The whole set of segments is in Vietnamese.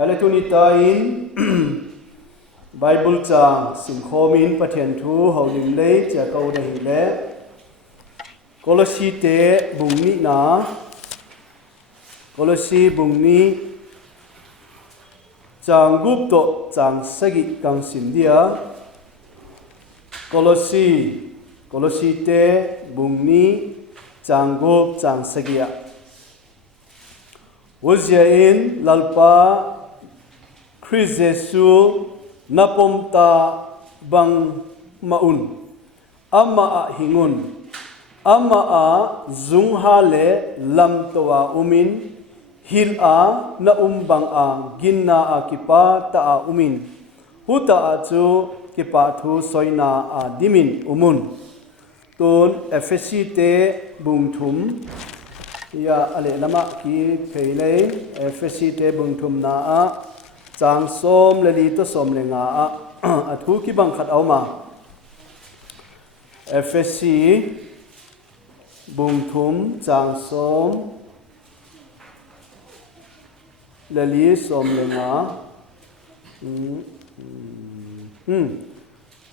Hele tunita in Bible chang sim khomin pathian thu holim lei cha kau da hi le Colossi te bungni na Colossi bungni chang gup to chang sagi kang sim dia Colossi te bungni chang gup chang sagia Wazia in lalpa Christ Jesu napomta bang maun ama a hingun ama a zungha le lam towa umin hil a na umbang a ginna a kipa ta a umin huta a chu kipa thu soina a dimin umun tun efesi te bungthum ya ale lama ki pheile efesi te bungthum na a chang som le li to som le nga a thu ki bang khat auma FSC bungthum chang som le li som le nga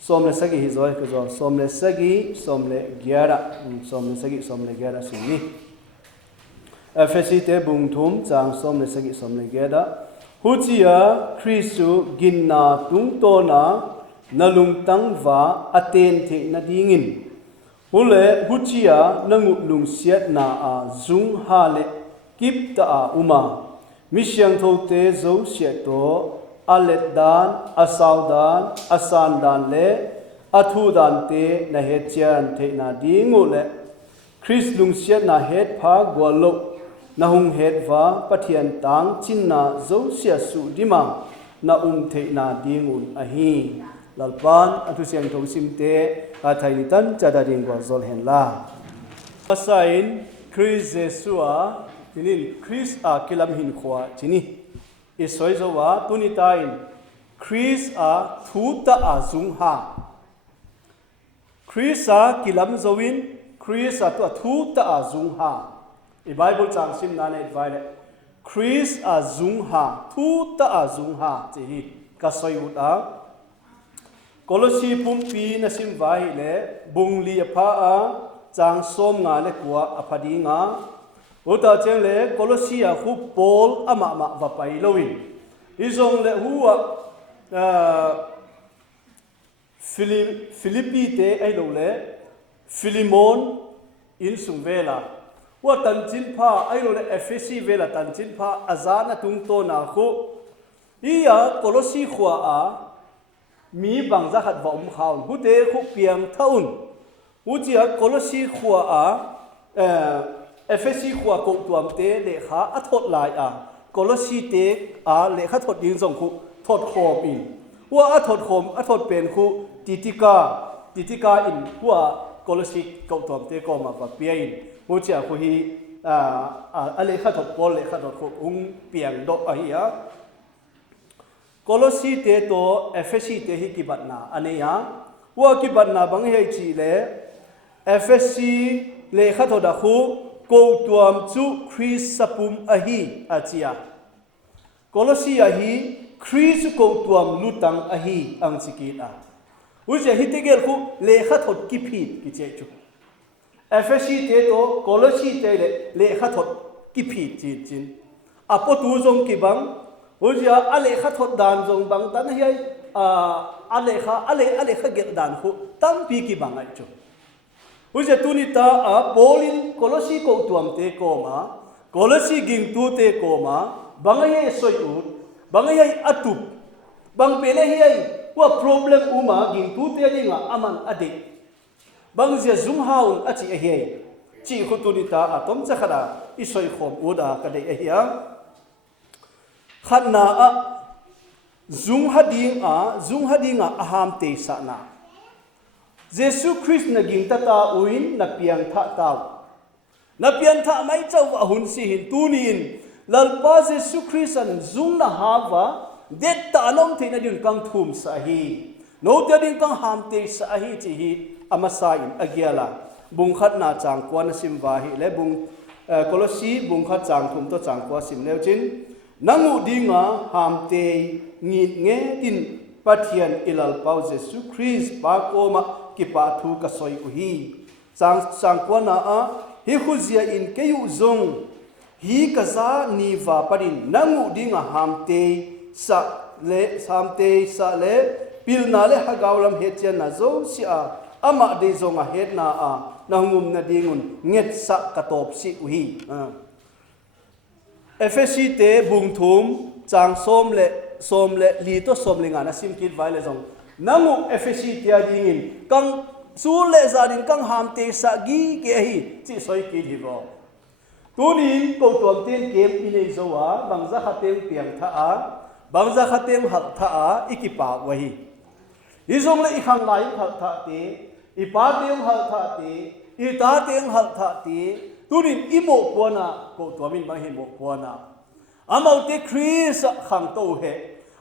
som le sagi hi zoi ko som le sagi som le gyara som le sagi som le gyara sini FSC te bungthum chang som le sagi som le gyara Hujia Kristu ginna tungtona nalungtang va aten the na dingin hule hujia nangup lungsiat na a zung hale kip ta a uma misyang thote zo siat to alet dan asaw dan asan dan le athu dan te na het chian the na dingu le Christ lungsiat na het pha gwalo Nahung het va pathian tang chinna zo sia su dima na the na dingun ahi lalpan atu siang thong simte a thaini tan chada ding wa zol hen la asain Christ Jesua tinin Christ a kilam hin khwa chini isoi zo wa tunitain Christ a thuta a zung ha Christ a kilam zowin Christ a thuta a zung ha I Bible chang sim na ne advile Christ azungha thu ta azungha chi ka soyuta Colossi pumpi na sim vai le bungli pha a chang som nga le kwa aphadi nga uta cheng le Colossi a khu pol ama ma va pai lowin izong le huwa Philippi te ai lo le Philemon in sumvela wa tan chin pha ai lo le FSC vela tan chin pha azana tung to na khu iya Colossi khwa a mi bang za khat vom khaun hu te khu piang thaun u chia Colossi khwa a FSC khwa ko tuam te le kha a thot lai a Colossi te a le kha thot ding jong khu thot khom in wa a thot khom a thot pen khu titika in wa Colossi ko tuam te ko ma pa pia in Hỗ trợ của hi ale khát thot pol le khát thot ko piang do ahia Colossi te to FSC te hi kibatna aneya wa kibatna bang hei chi le FSC le khát thot da khu ko tuam chu Christ sapum ahi achia Colossi ahi Christ ko tuam lutang ahi ang sikita uja hitegel khu le khát thot kipit ki che chu FSC te to Colossi te le kha thot ki phi chin apo tu jong ki bang hojia ale kha thot dan jong bang tan hiai ale kha gel dan khu tam pi ki bang ai chu hojia tunita a polin Colossi ko tuam te ko ma Colossi ging tu te ko ma bang ai soi ut bang ai atup bang pele hiai wa problem uma ging tu te linga aman ade bang zia zum haun achi ahi chi khutunita atom chakhada isoi khom uda ka dei ahia khanna a zung hading a aham te sa na Jesus Christ na ging tata uin na piang tha taw na piang tha mai chaw ahun si hin tunin lalpa Jesus Christ an zung na hawa det ta long the na din kang thum sa hi no te din kang ham te sa hi chi hi amasain agiala bungkhat na changkwa na simwa hi le bung Colossi bungkhat changthum to changkwa sim leu chin nangu dinga hamte ngit nge tin pathian ilal pau Jesu Christ pa koma ki pa thu ka soi uhi sang kwana a hi khuzia in keyu zong hi kaza ni va parin nangu dinga hamte sa le pilna le hagaulam hetian na zo si a ama de zonga het na a nangum na dingun nget sa katop si uhi FSC te bungthum chang som le li to som le nga na sim kit vai le zong nangu FSC tia dingin kang su le zadin kang ham te sa gi ke hi chi soi ki hi bo tunin ko tuam ten kem inei zowa bangza khatem piang tha a bangza khatem hal tha a ikipa wahi izong le ikhang lai hal tha te ipa tem hal tha te ita tem hal tha te tunin imo kwana ko tuamin bang hi mo kwana amaute Chris khang to he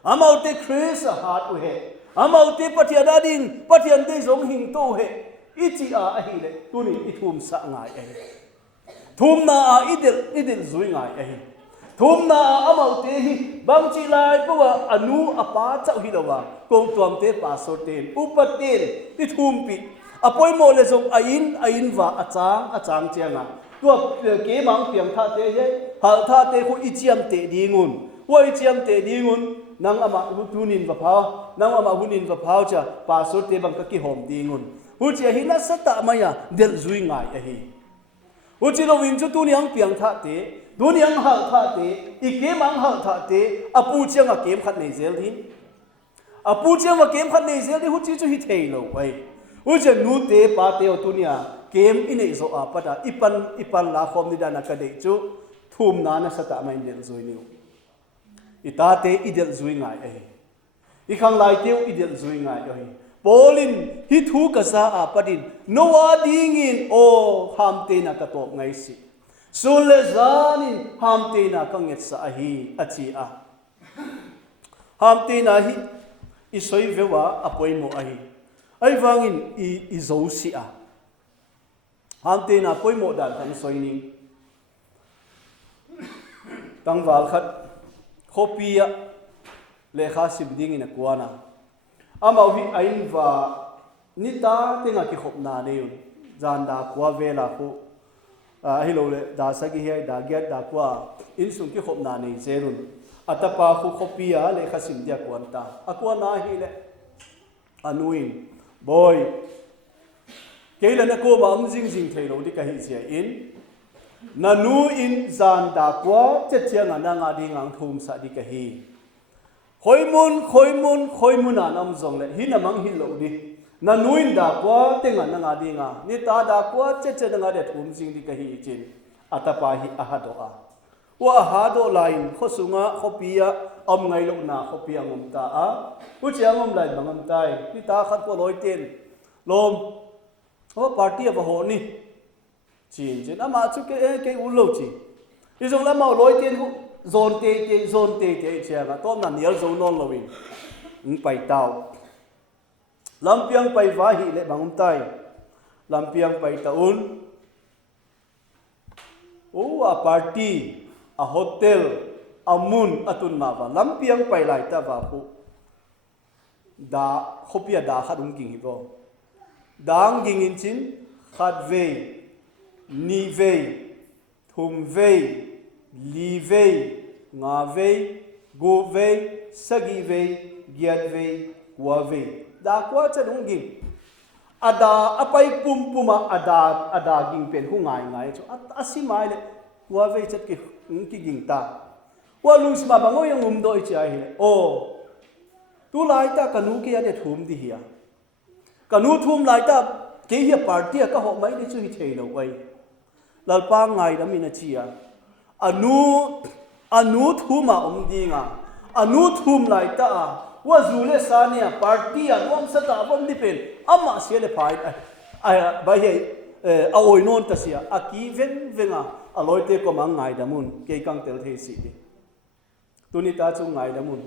amaute Chris hat u he amaute patian ading patian de zong hing to he ichi a hi le tunin ithum sa ngai e thum na a idil zui ngai e thum na a amaute hi bang chi lai pawa anu apa chau hi lawa ko tuam te pa so ten upatin ti thum pi apoi mo le zong ain wa achang chianga tua ke mang piang tha te he hal tha te khu ichiam te dingun wa ichiam te dingun nang ama tunin va phao nang ama hunin va phao cha pa so te bang ka ki hom dingun hu chi hi na sata maya del zui ngai a hi hu chi lo win chu tuniang piang tha te duniang hal tha te I ke mang hal tha te apu chiang a kem khat nei zel hin apu chiang a kem khat nei zel di hu chi chu hi thei lo wai hu chi nu te pa te o tunia kem inei zo a pada ipan la khom ni dana ka dei chu thum na na sata mai del zui niu ita te idel zui ngai ai I khang lai teu idel zui ngai ai polin hi thu ka sa a padin nowa dingin o ham te na ka top ngai si sule zanin ham te na ka nget sa hi achi a ham te na hi isoi vewa apoi mo ai wangin I zo si a ham te na poi mo dan kan soi ni tang wal khat khopia le kha sim ding in akwana amau hi ain wa nita tenga ki khopna ne yun janda kwa vela khu hilo le da sagi he da gyat da kwa in sum ki khopna ne zerun atapa khu khopia le kha sim dia kwanta akwana hi le anuin boy keila na ko ba jing thailo di ka hi sia in nanu in zan da kwa chetchiang na nga ding ang thum sa di ka hi khoimun anam zong le hin amang hin lo di nanu in da kwa tenga na nga ding a ni ta da kwa chetche na nga de thum jing di ka hi chin atapa hi ahado a wa ahado lain khosunga khopia am ngai lo na khopia ngom ta a u chiang ngom lai bangam tai ni ta khat ko loi ten lom o party of ho ni chin ama chu ke u lo chi I zong la mau loi ten zone te chianga tom na nial zo non lowin pai tao lampiang pai wa hi le bangum tai lampiang pai taun o a party a hotel amun atun ma wa lampiang pai lai ta wa pu da khopia da khadung king hi bo dang ging in chin khat ve ni ve thum ve li ve nga ve go ve sagi ve gyat ve kwa ve da kwa cha dung ging ada apai puma ada ging pen hu ngai chu asimai le kwa ve chat ki ging ta wa lung sma bango yang doi chai he o tu lai ta kanu ki ade thum di hiya kanu thum lai ta ke hi party ka ho mai ni chu hi thei lo wai lalpa ngai da mina chia anu thuma dinga anu thum lai ta wa zule sania party a nom sa ta bom dipen ama sele phai ba he a oi non ta sia aki venga aloite ko mang ngai da mun ke kang tel the si di tunita chu ngai da mun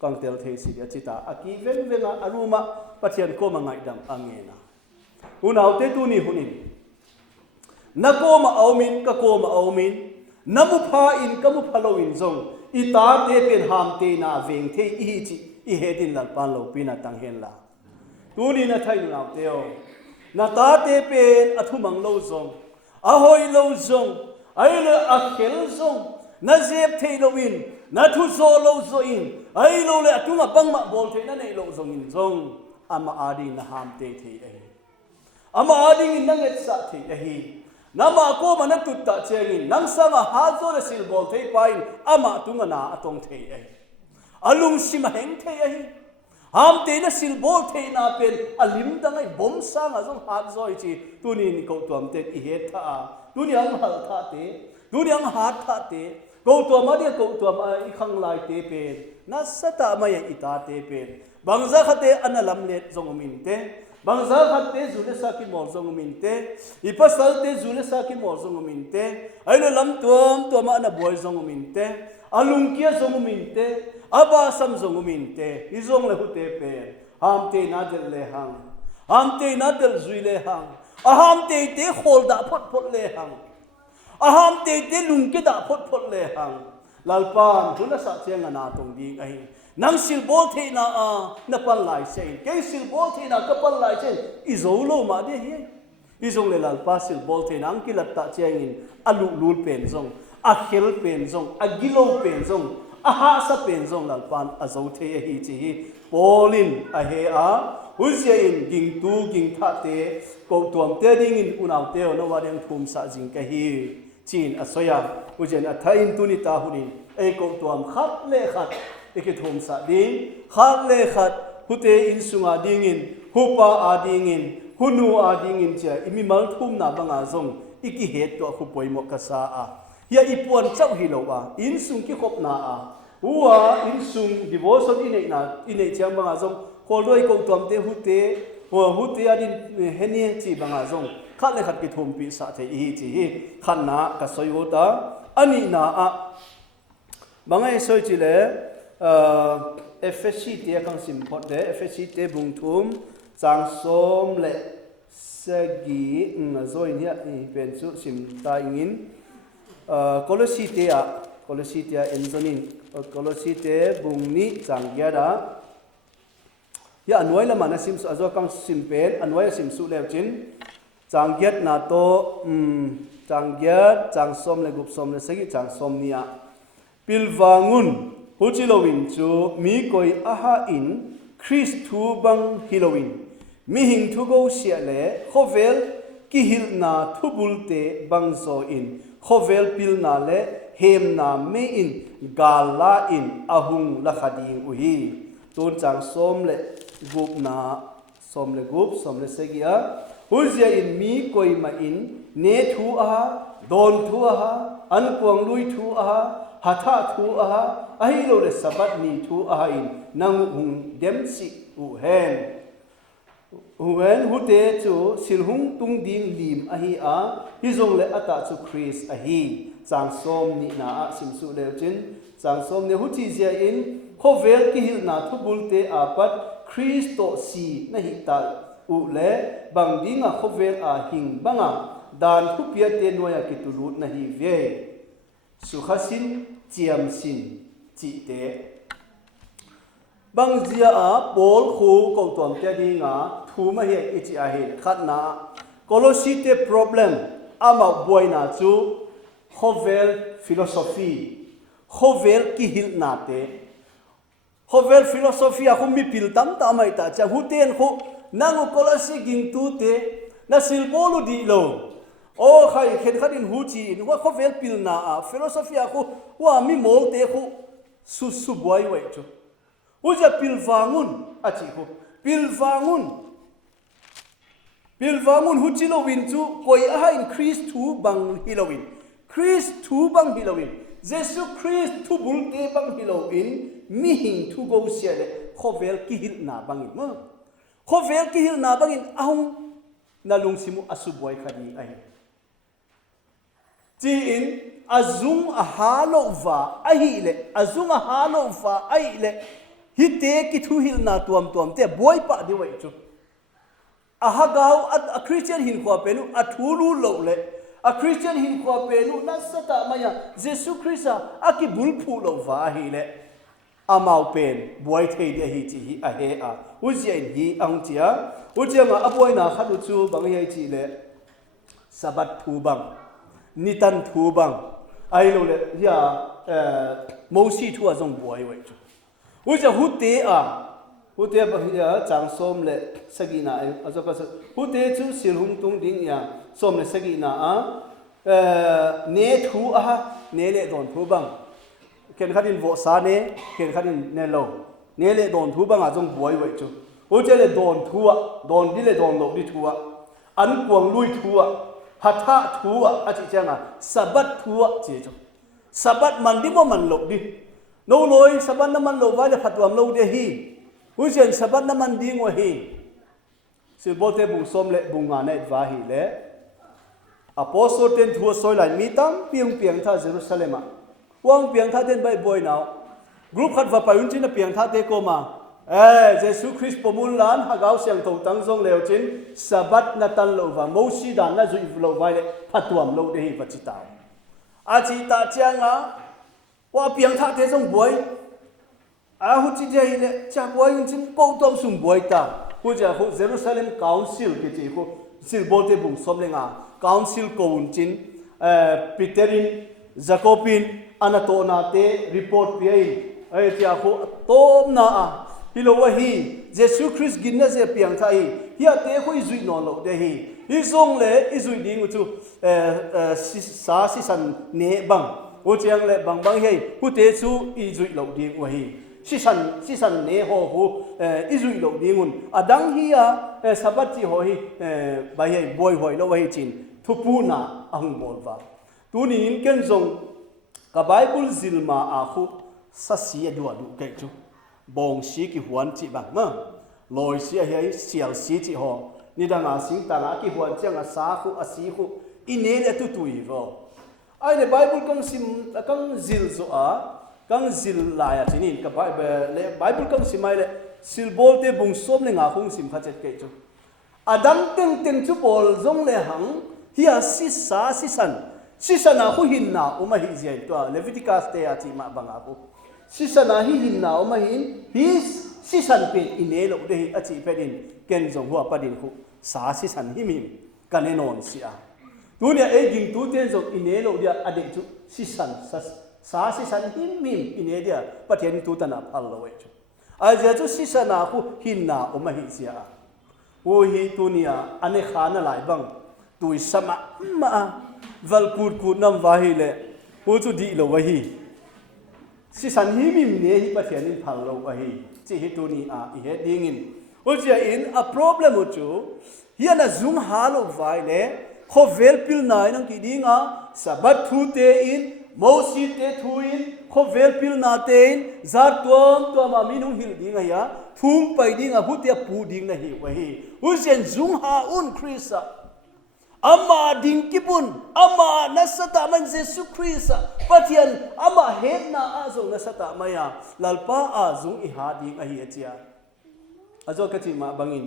kang tel the si di chita aki venga aruma pathian ko mangai dam angena unau te tu ni hunin nakoma aumin ka koma aumin namu pha in kamu phalo in zong ita te pen ham te na veng te I chi I hedin lar pan lo pina tang hen la tu ni na thai na teo na ta te pen athumang lo zong a hoi lo zong ai le a khel zong na zep the lo in na thu zo lo zo in ai lo le atunga bang ma bol the na nei lo zong in zong ama adi na ham te the ai ama adi in nang et sa the ai nama ko mana tutta chengin nang sama hazo le sil bol the pain ama tunga na atong the ai alung sim heng the ai ham te na sil bol the na pen alim dangai bom sang azong hat zoi chi tuni ni ko tuam te I he tha tuni ang hal tha te tuni ang hat tha te ko tuam ma dia ko tuam I khang lai te pen na sata ma ya ita te pen bangza khate analam net zong min te bangza khate zule sa ki mor zong min te ipasal te zule sa ki mor zong min te ai lo lam tuam ana boy zong min te alung kia zong min te aba sam zong min te izong le hute pen ham te na del le hang ham te na del zui le hang aham te te khol da phot le hang aham te te lung ke da phot le hang lalpan hula sa chenga na tong ding ai nang sil bol the na na pal lai sei ke sil bol the na ka pal lai sei izolo ma de hi izong le lalpa sil bol the nang ki lat ta chengin alu lul pen zong a khel pen zong a gilo pen zong a ha sa pen zong lalpan azo the hi chi polin a he a uzia in ging tu ging tha te ko tuam te ding in unaw te no wa deng thum sa jing ka hi chin asoya ujen a thain tu ni ta hunin e ko tuam khat le khat eke thum sa ding khat le khat hute in sunga ding in hupa a ding in hunu a ding in cha imi mal thum na banga zong iki het to khu poimo ka sa a ya ipuan chau hi lo a in sung ki khop na a uwa in sung divorce in na in chang banga zong kol doi ko tuam te hute adin heni chi banga zong khat le khat ki thum pi sa the hi chi khan na ka soyota ani na a bangai soi chi le FSC te kang sim pot de FSC te bung thum chang som le sagi nga zoi nia I pen chu sim ta ingin kolosi te enzonin kolosi te bung ni chang ya da ya anwai la mana sim azo kang sim pen anwai sim su le chin chang gyat na to chang gyat chang som le gup som le sagi chang som nia pilwangun Huchilowin chu mi koi aha in Chris thu bang hilowin mi hing thu go sia le khovel ki hil na thu bulte bang zo in khovel pil na le hem na me in gala in ahung la khading uhi ton chang som le gup na som le gup som le segia huzia in mi koi ma in ne thu aha don thu aha an puang lui thu aha hatha thu aha ahi lo le sabat ni thu aha in nang hung dem si u hen hute chu silhung tung ding lim ahi a hizong le ata chu Chris ahi chang som ni na a sim su le chin chang som ne huti zia in khovel ki hil na thu bulte a pat Christo si na hi ta u le bang dinga khovel a hing banga dan thu pia te noya ki tulut na hi ve sukhasin chiam sin chi te bang zia a pol khu ko tom te di nga thu ma he ichi a he khat na kolosi te problem ama boina chu khovel philosophy khovel ki hil na te khovel philosophy a khum mi pil tam ta mai ta cha huten khu nangu kolosi ging tu te na silbolu di lo o khai khen khatin hu chi wa khovel pil na a philosophy a khu wa mi mol te khu su boy wai chu uja pilwangun achi khu pilwangun hu chi lo win chu koi a in Christ thu bang hilowin Christ thu bang hilowin Jesus Christ thu bul te bang hilowin mi hing thu go sia le khovel ki hil na bangin mo khovel ki hil na bangin ahung na lungsimu asu boy khadi ai chi in azung a halo va ahile azung a halo va ahile hite ki thu hil na tuam te boy pa di wai chu a hagaw at a Christian hin kho pelu a thulu lo le a Christian hin ko penu na sata maya Jesus Christ a ki bulphu lo wa hi le amau pen boy thei de hi chi hi a he a ujian hi ang chia ujian ma apoi na khadu chu bang ye chi le sabat thu bang nitan thu bang ai lo le ya mo si thu a jong boy wei chu ujian hu te a hu te ba ya chang som le sagina a zo ka hu te chu sil hung tung ding ya som le sagina a ne thu a ne le don thu bang ken khadin vo sa ne ken khadin ne lo ne le don thu bang a jong boy wei chu u che le don thu a don di le don lo di thu a an kuang lui thu a hatha thu a chi chang a sabat thu a che chu sabat man di mo man lo di no loi sabat na man lo wa le phatwam lo de hi u chen sabat na man ding wa hi sil bote bung som le bung nga ne wa hi le apostle ten thu soi lai mi tam piang piang tha Jerusalem a wang piang tha ten bai boy now group khat va pa yun chin piang tha te ko ma Jesus Christ pomun lan hagaw siang tong tang zong leo chin sabat na tan lo wa mo si dan na zui lo vai le phatwam lo de hi pa chi ta a chi ta chiang a wa piang tha te zong boy a hu chi je le cha boy yun chin ko tom sum boy ta hu ja hu Jerusalem council ke chi ko sil bote bung som le nga council ko un chin Peterin Jacobin anatona te report pi ai cha hu tom na a hilo wa hi Jesus Christ ginna se piang tha hi hia te khoi zui non lo de hi hi song le i zui ding chu sa si san ne bang o chiang le bang bang hei hu te chu i zui lo ding wa hi si san ne ho hu i zui lo ding un adang hi a sabat chi ho hi bai hei boy hoi lo wa hi chin thu pu na ang bol wa tu ni in ken zong ka Bible zilma a khu sa si adu adu ke chu bong si ki huan chi bang ma loi si a hi sial si chi ho ni da nga sing ta na ki huan chang a sa khu a si khu i ne le tu tu i vo ai le Bible kang sim kang zil zo a kang zil la ya chinin ka Bible kang simai le sil bol te bung som le nga khung sim kha chet ke chu adam teng teng chu bol zong le hang hi a si sa si san a khu hin na uma hi zai to Leviticus te a chi ma bang a khu si san a hi hin na uma hin hi si san pe ine lo de hi a chi pe din ken zong hua pa din khu sa si san hi mi kan ne non si a tu ne e ding tu ten zong ine lo dia adek chu si san sa si san hi mi ine dia pathen tu ta na phal lo we chu a ja chu si san a khu hin na uma hi sia o hi tu nia ane khana lai bang tu sama ma val kut nam wa hi le o chu di lo wa hi si san hi mi ne hi pathian in phal lo wa hi chi hi tu ni a i he ding in o chia in a problem o chu hi na zoom ha lo vai le kho vel pil nai nang ki ding a sabat thu te in mo si te thu in kho vel pil na te in za to ma mi nung hil ding a ya thum pai ding a hu te pu ding na hi wa hi u chen zoom ha un Christ ama ding kipun ama nasata man Jesus Christ pathian ama het na azong nasata maya lalpa azung iha ding a hi achia azo ka chi ma bangin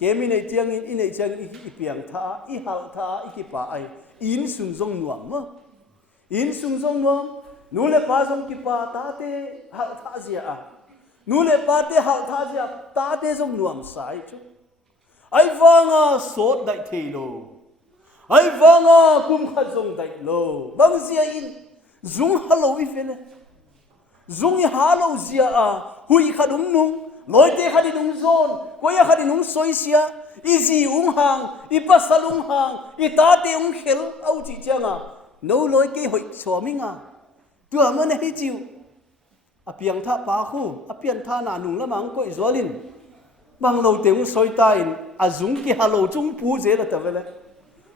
kemi nei chiang in nei chiang i piang tha i hal tha i ki pa ai in sung zong nuam ma in sung zong nuam nu le pa zong ki pa ta te hal tha zia a nu le pa te hal tha zia ta te zong nuam sai chu ai wanga sot dai thelo ai wanga kum khat zong dai lo bang zia in zung halo i fele zung i halo zia a hui khadum nung loi te khadi nung zon koya khadi nung soi sia i zi ung hang i pasalung hang i ta te ung khel au chi changa no loi ke hoi sominga tu amane hi chiu apiang tha pa khu apian tha na nung lamang ko izolin bang lo te ung soi ta in azung ki halo chung pu je la ta vele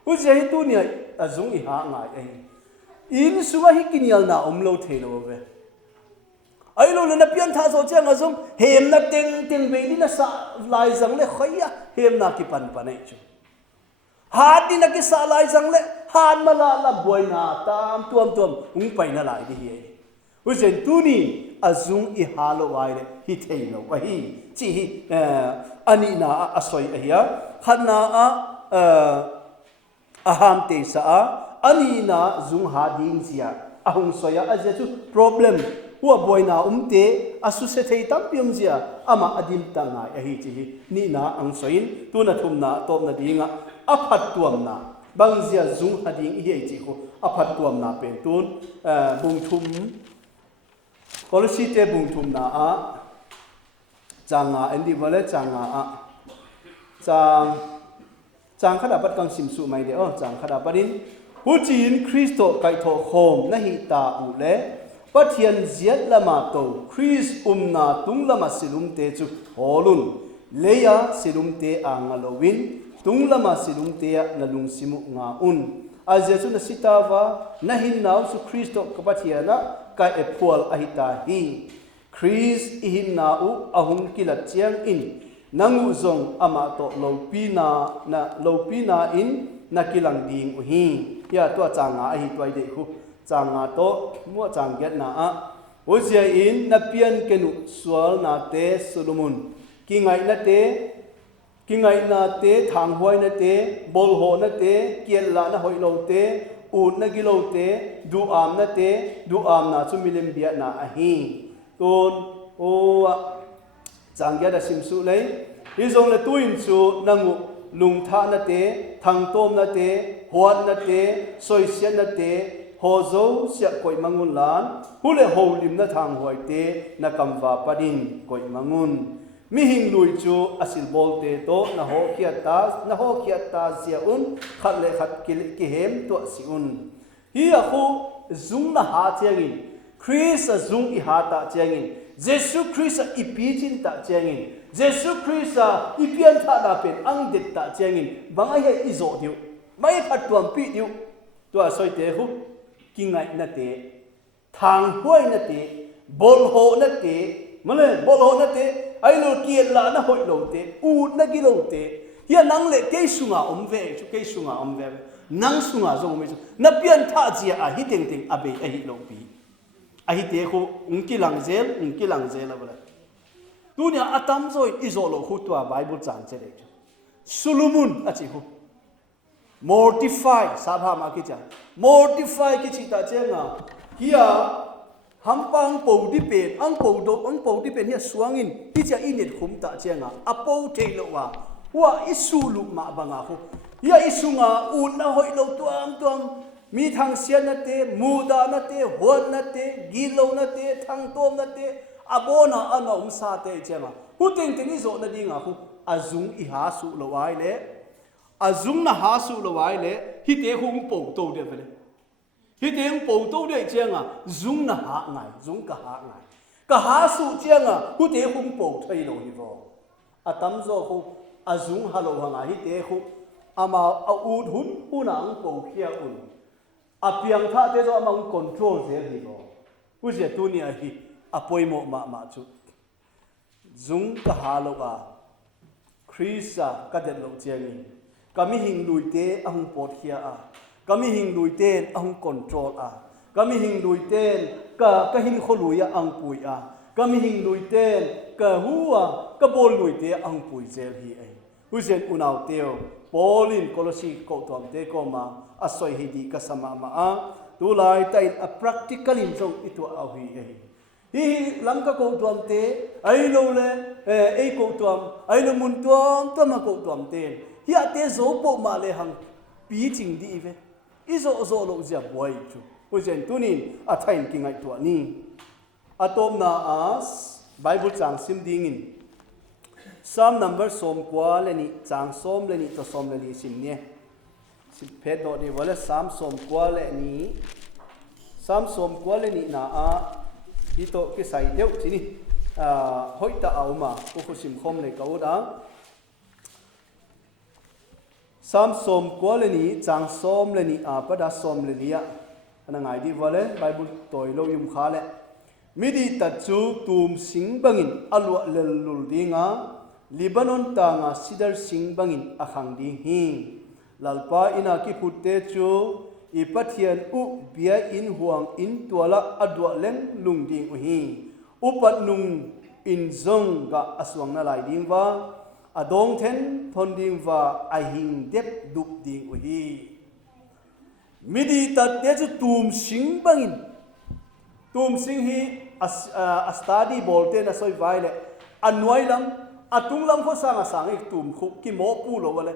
u je hi tu ni azung i ha ngai ai in suwa hi kinial na om lo the lo ve ai lo na pian tha so chang azung hem na teng ve ni na sa lai jang le khoya hem na ki pan panai chu ha di na ki sa lai jang le han ma la boy na tam tuam ung pai na lai di hi u je tu ni azung i ha lo wai le hi thei lo wa hi chi hi ani na asoi a hiya khanna a aham te sa ani na zung ha ding zia ahung soya azia chu problem wa boina te asu se thei tam pium zia ama adim ta ngai a hi chi ni na ang soin tu na thum na top na dinga aphat tuam na bang zia zung ha ding hi chi ko aphat tuam na pen tun bung thum policy te bung thum na a changa endi vale changa a chang khada pat kang sim su mai de chang khada parin hu chin Christo kai tho khom na hi ta u le pathian ziat lama to Chris na tung lama silum te chu holun leya silum te angalowin tung lama silum te na lung simu nga un azia chu na sitawa na hin naw su Christo ka pathiana kai epol ahita hi Chris ihin na u ahung kilat chiang in nangu zong ama to lopina in nakilang ding uhi ya to changa ahi twai de khu changa to mo chang get na a ozia in na pian kenu swal na te Solomon kingai na te thang hoi na te bol ho na te kiel la na hoi lo te ut na gilo te du am na chu milim bia na ahi ton o chang get da sim su lei izong na tuin chu nangu lung tha na te thang tom na te huat na te soi sian na te ho zo sia koi mangun lan hule ho lim na thang hoi te na kamwa padin koi mangun mi hing lui chu asil bol te to na ho kia ta sia un khat le khat ki hem to si un hi a khu zung na ha chiangin Chris zung I ha ta chiangin Jesus Christ ipijin ta chiangin Jesus Christ ipian tha na pen ang det ta chiangin bangai he izo diu mai phat tuam pi diu to a soi te hu kingai na te thang hoi na te bol ho na te male bol ho na te ai lo kiel la na hoi lo te u na gi lo te ya nang le ke sunga omve chu ke sunga omve nang sunga zo me chu na pian tha jia a hi teng teng abe a hi lo pi a hi te hu ungki lang zel la bala dunia atam zoi izolo hutwa Bible chang che de Solomon achi hu mortify sabha ma ki cha mortify ki chita chenga hia hampang po di pen ang po di pen hia suangin ti cha init khum ta chenga apo te lo wa isulu ma banga hu hia isunga un na hoi lo tuam mi thang sian na te muda na te hon na te gilo na te thang tom na te abona anom sa te chema hu teng teng izo na dinga hu azung I ha su lo wai le azung na ha su lo wai le hi te hung po to de vele hi te hung po to de chenga zung na ha ngai zung ka ha su chenga hu te hung po thai lo hi vo atam zo hu azung ha lo ha hi te hu ama a ud hun hunang po khia un apiang tha te zo amang control ze hi vo hu je tunia hi apoi mo ma chu zung ka halo Christa ka den lo chiang kami hing lui te ahung pot khia kami hing lui ten ahung control kami hing lui ten ka hin kholui ang pui kami hing lui ten ka huwa ka bol lui te ang pui zel hi ai hu zen unau teo polin kolosi ko tom te ko ma asoi hi di ka sama ma tu lai tai a practical in so itu au hi ai hi langka ko tuam te ai lo le ei ko tuam ai lo mun tuam ma ko tuam te hi ate zo po ma le hang pi ching di ve izo zo lo zia boy chu hu zen tunin a thain ki ngai tu ni atom na as Bible chang sim ding in Psalm number som kwa le ni chang som le ni to som le ni sim ne sim phe do ni wala Psalm som kwa le ni Psalm som kwa le ni na ito ki sai deu chini hoita auma ko sim khom le ka uda Psalm som kwa le ni chang som le ni pada som le lia ana ngai di wale Bible toy lo yum kha le midi ta chu tum sing bangin alwa lel lul dinga Lebanon ta nga sidar sing bangin akhang ding hi lalpa ina ki putte chu ipathian u bia in huang in tuala adwa leng lungding uhi upat nung in zong ga aswang na lai ding wa adong then thon ding wa ahing dep dup ding uhi midi ta te chu tum sing bangin tum sing hi a study bolte na soi vai le anwai lam atung lam kho sang sang ek tum khu ki mo pu lo wale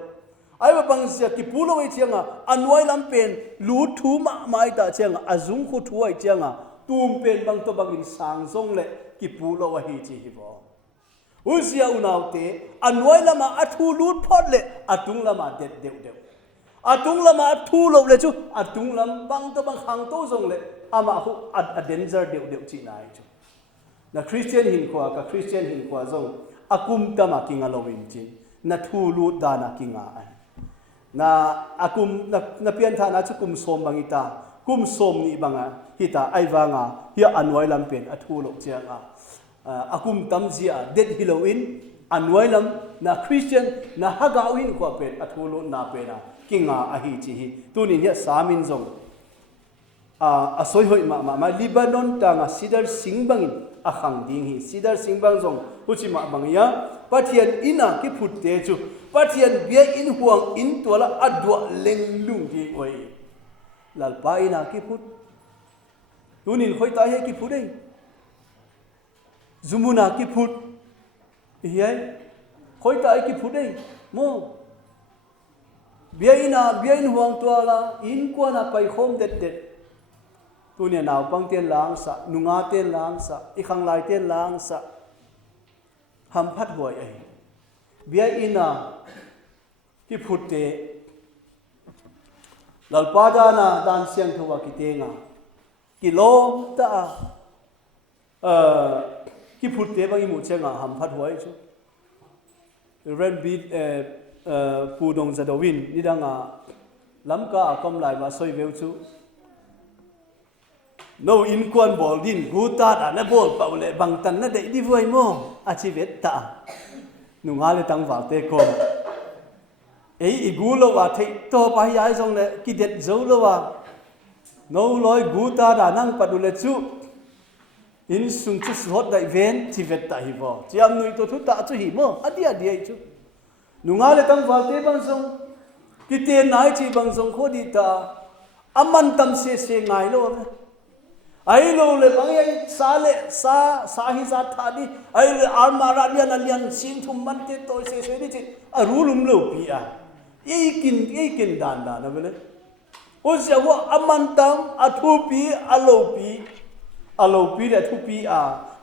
ai ba bang sia ki pu lo wei chianga anwai lam pen lu thu ma mai ta chianga azung khu thu ai chianga tum pen bang to bangin sang zong le ki pu lo wa hi chi hi bo usia unau te anwai lama athu lut phot le atung lama det deu deu atung lama thu lo le chu atung lam bang to bang hang to zong le ama hu a danger deu deu chi nai chu na Christian hin kwa ka Christian hin kwa zong akum tama kinga lovin chin na thu lut dana kinga an na akum na pian tha na chu kum som bangita kum som ni banga hita aiwanga hi anwai lam pen athu lo chianga akum tamzia det Halloween anwai lam na Christian na hagawin kwa pen athu lo na pena kinga ahi chi hi tunin ya samin zong asoi hoi ma Lebanon ta nga sidar singbangin akhang ding hi sidar singbang zong huchi ma bangya pathian ina ki phutte chu pathian bia in huang in tola adwa leng lung di oi lal pa ina ki phut tunin khoi ta he ki phudei zumuna ki phut hiai khoi ta ki phudei mo bia in huang tola in kwa na pai khom det det tunia naw pang ten lang sa nunga ten lang sa ikhang lai ten lang sa ham phat huai ai bia ina ki phutte lalpada na dan siang thowa ki tenga kilom ta ki phutte bangi mu chenga ham phat huai chu ren bit pu dong zadowin nidanga lamka akom lai ma soi veu chu no in kwan bol din guta da na bol pa le bang tan na dei di voi mo a chi vet ta nu nga le tang wa te ko ei igu lo wa thei to pa yai song le ki det zo lo wa no loi guta da nang pa du le chu in sung chu hot dai ven chi vet ta hi bo chiam nui to thu ta chu hi mo adi ai chu nu nga le tang wa te bang song ki te nai chi bang song kho di ta aman tam se ngai lo ai lo le bang yang sa hi za tha di ai le armara lian sin thum man te to se ni chi a rulum lo pi a ikin dan na bele o se wa amantam athu pi alo pi le thu pi a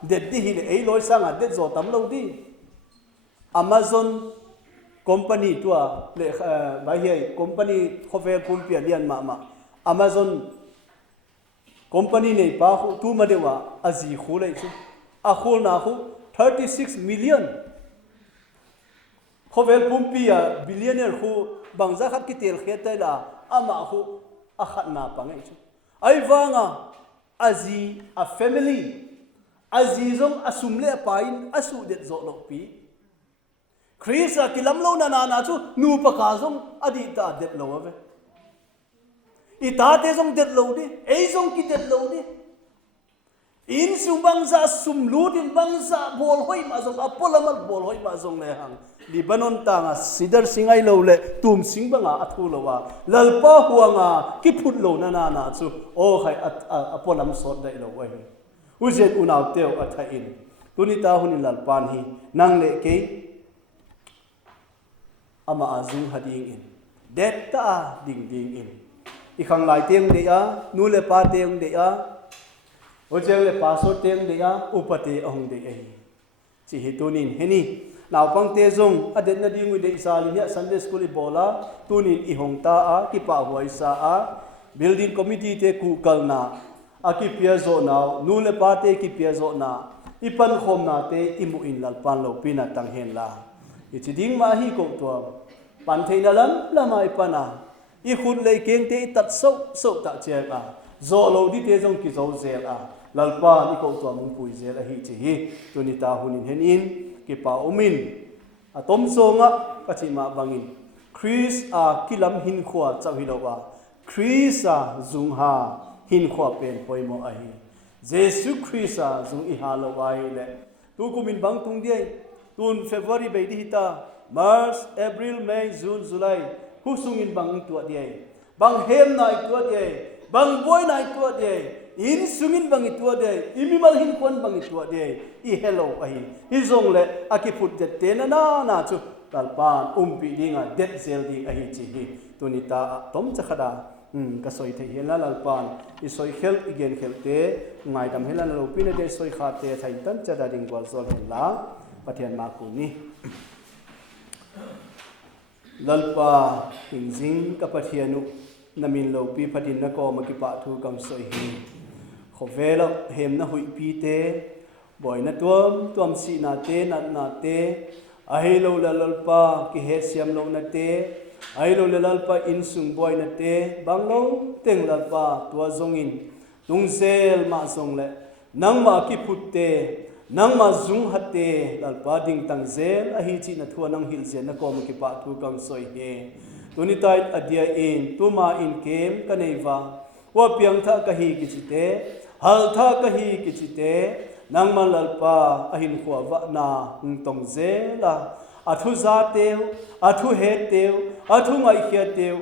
de di hi le ai lo sang a de zo tam lo di Amazon company to le ba hi company khofe kumpia lian ma Amazon company nei pa khu tu ma dewa azi khu le chu a khul na khu 36 million khovel pumpia billionaire khu bangza khat ki tel kheta la ama khu a khat na pa ngai chu ai wanga azi a family azizong asumle pain asu det zo lo pi Krisa kilam lo na chu nu pa ka zong adi ta det lo ave ita te zong det lo di ei zong ki det lo di in sum bangza sum lut in bangza bol hoi ma zong apolamal bol hoi ma zong le hang Lebanon ta nga sidar singai lo le tum sing banga athu lo wa lalpa huanga ki phut lo na chu o khai apolam sot dai lo wai uzet unaw teu atha in tunita hunin lalpan hi nang le ke ama azung hading in det ta ding in ikhang lai tiang de a nu le pa tiang de a o cheng le pa so tiang de a upate ahong de ai chi hi tunin heni naw pang te zong adet na dingu de isali nya Sunday school i bola tunin i hong ta a ki pa huai sa a building committee te ku kalna a ki pia zo naw nu le pa te ki pia zo na ipan khom na te imu in lal pan lo pina tang hen la i chi ding ma hi ko to pan theina lam lama ipana i khut le keng te tat so ta chen a zo lo di te jong ki zo zel a lalpa ni ko to mung pui zel a hi chi hi tunita hunin hen in ki pa umin atom zonga kachima bangin Chris a kilam hin khwa chaw hi lo wa Chris a zung ha hin khwa pen poimo a hi Jesu Chris a zung i ha lo wa hi le tu kumin bang tung die tun February be di ta March April May June July husungin bang tu dia bang hem na itua de bang boy na itua de in sungin bang itua de imimal hin kon bang itua de I hello ahi hi zong le akiput de te na chu talpan pi dinga det zel ding ahi chi hi tunita tom chakhada ka soi the hela lalpan I soi khel igen khel te ngai dam hela lo pin de soi kha te thai tan cha da ding gwal zol hela pathian ma ku ni lalpa hinjing ka pathianu namin lo pi phatin na ko ma ki pa thu kam soi hi khovela hem na hui pi te boy na tuam si na te na te ai lo lalpa ki he siam lo na te ai lo lalpa in sung boy na te bang lo teng lalpa tua zongin tung sel ma song le nang ma ki phut te nang ma zung hatte lalpa ding tang zel a hi chi na thua nang hil zen na ko ma ki pa thu kam soi he tunitai adia in tuma in kem kaneiwa wa piang tha ka hi ki chite hal tha ka hi ki chite nang ma lalpa a hin khwa wa na tong zela athu za teu athu he teu athu ngai khia teu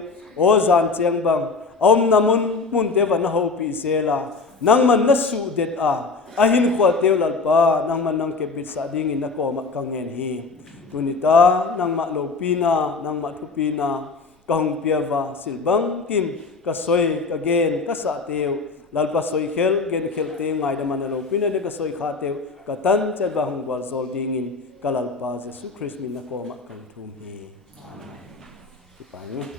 o zan cheng bang om namun mun te van ho pi sela nang man na su det a ahin khwa teu lalpa nang man nang ke bit sa ding in na ko ma kangen hi tunita nang ma lo pina nang ma thu pina kang piawa silbang kim ka soi ka gen ka sa teu lalpa soi khel gen khel te ngai da man lo pina de ka soi kha teu ka tan cha ba hung wal zol ding in ka lalpa Jesus Christ min na ko ma kan thum hi